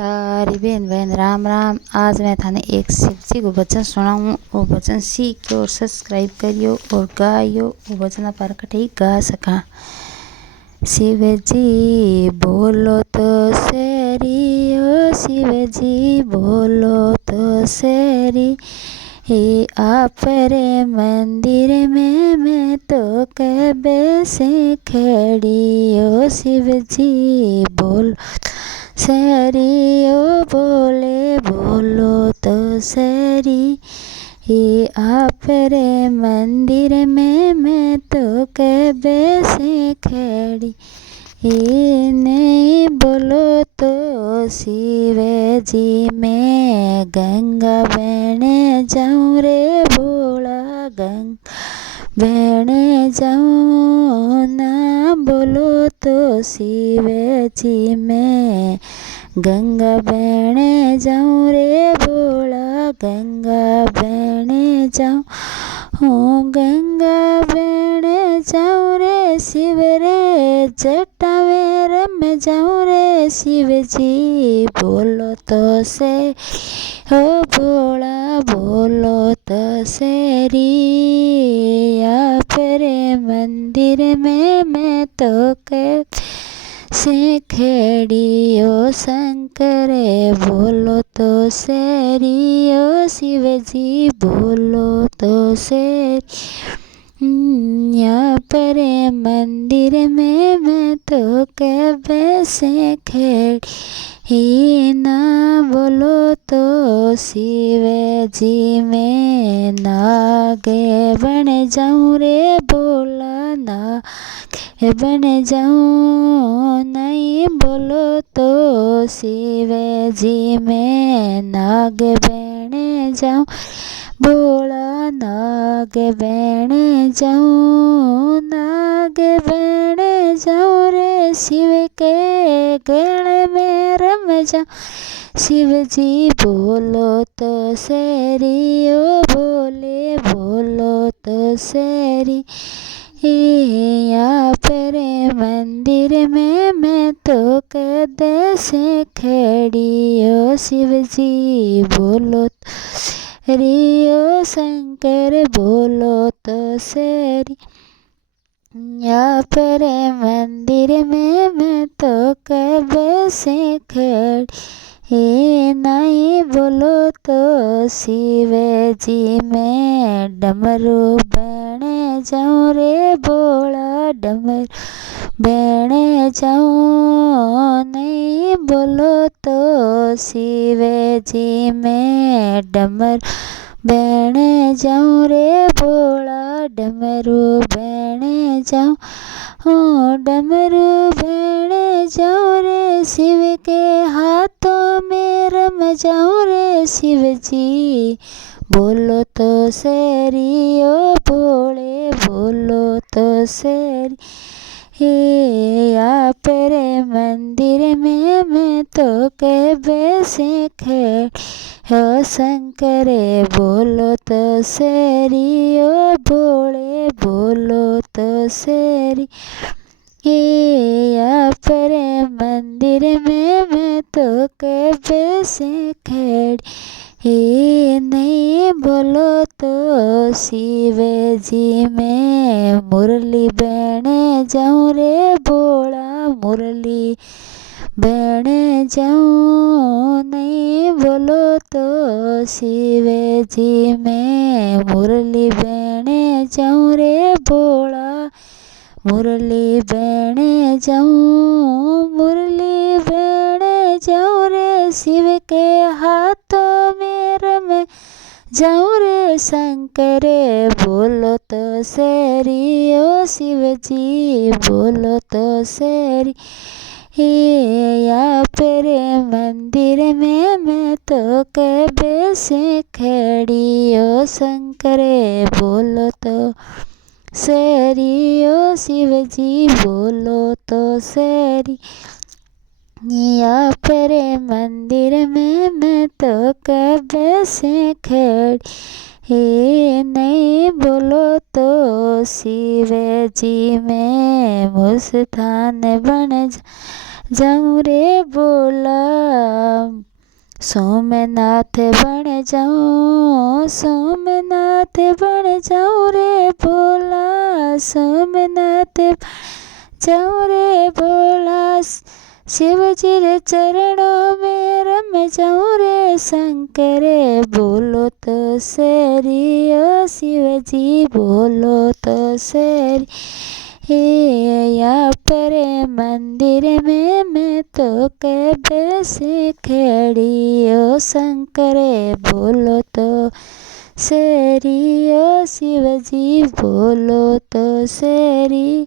थारी बहन बहन राम राम। आज मैं थाने एक शिव जी को भजन सुनाऊँ। वो भजन सीखियो और सब्सक्राइब करियो और गाइयो। वो भजन परकट ही गा सका। शिव जी बोलो तो शेरी, ओ शिव जी बोलो तो शेरी। हे आप रे मंदिर में मैं तो कबे से खड़ी। ओ शिव जी बोलो शेरी, ओ बोले बोलो तो शेरी। हे आप रे मंदिर में मैं तो कबे से खड़ी। हे नहीं बोलो तो शिव जी मैं गंगा बहने जाऊँ रे भोला, गंगा बहने जाऊँ। ना बोलो तो शिव जी मैं गंगा बहने जाऊँ रे भोला, गंगा बहने जाऊँ। गंगा बहने जाऊँ रे शिव रे, जटा में रम जाऊँ रे शिव जी। बोलो तो से हो भोला, बोलो तो शेरी। आप रे मंदिर में मैं तो से खड़ी। ओ शंकरे बोलो तो शेरी, ओ शिव जी बोलो तो शेरी। यहाँ पर मंदिर में मैं तो कब से खड़ी। ही ना बोलो तो शिव जी मैं नागे बन जाऊँ रे भोला, नागे बन जाऊँ। नहीं बोलो तो शिव जी मैं नाग बन जाऊँ भोला, नाग बन जाऊँ। नाग बन जाऊँ रे शिव के गले में रम जाऊँ। शिव जी बोलो तो शेरी, ओ बोले बोलो तो शेरी। यहाँ पर मंदिर में मैं तो कद से खड़ी। ओ शिव जी बोलो तो शेरी, ओ शंकर बोलो तो शेरी। यहाँ पर मंदिर में मैं तो कब से खड़ी। हे नहीं बोलो तो शिव जी मैं डमरू बहने जाऊँ रे भोला, डमरू बहने जाऊँ। नहीं बोलो तो शिव जी मैं डमरू बहने जाऊँ रे भोला, डमरू बहने जाऊँ। डमरू बहने जाऊँ रे शिव के हाथों में रम जाऊँ रे शिव जी। बोलो तो शेरी, ओ भोले बोलो तो शेरी। हे आप रे मंदिर में मैं तो कब से खड़ी। हो शंकरे बोलो तो शेरी, ओ भोले बोलो तो शेरी। हे आप रे मंदिर में मैं तो कब से खड़ी। हे नहीं बोलो तो शिव जी मैं मुरली बहने जाऊँ रे भोला, मुरली बहने जाऊँ। नहीं बोलो तो शिव जी मैं मुरली बहने जाऊँ रे भोला, मुरली बहने जाऊँ। मुरली बहने जाऊँ रे शिव के हाथों में रम जाऊँ रे शंकरे बोलो तो शेरी, ओ शिव जी बोलो तो शेरी। यहाँ पर मंदिर में मैं तो कब से खड़ी। ओ शंकरे बोलो तो शेरी, ओ शिव जी बोलो तो शेरी। यहाँ पर मंदिर में मैं तो कब से खड़ी। हे नहीं बोलो तो शिव जी मैं मुस्तान बन जाऊँ रे बोला, सोमनाथ बन जाऊँ, सोमनाथ बन जाऊँ रे बोला, सोमनाथ बन जाऊँ रे बोला। शिव जी रे चरणों में रम जाऊँ रे शंकर, बोलो तो सरी ओ शिव जी, बोलो तो सरी। यहाँ पर मंदिर में मैं तो कब से खड़ी, ओ शंकर बोलो तो सरी, ओ शिव जी बोलो तो सरी।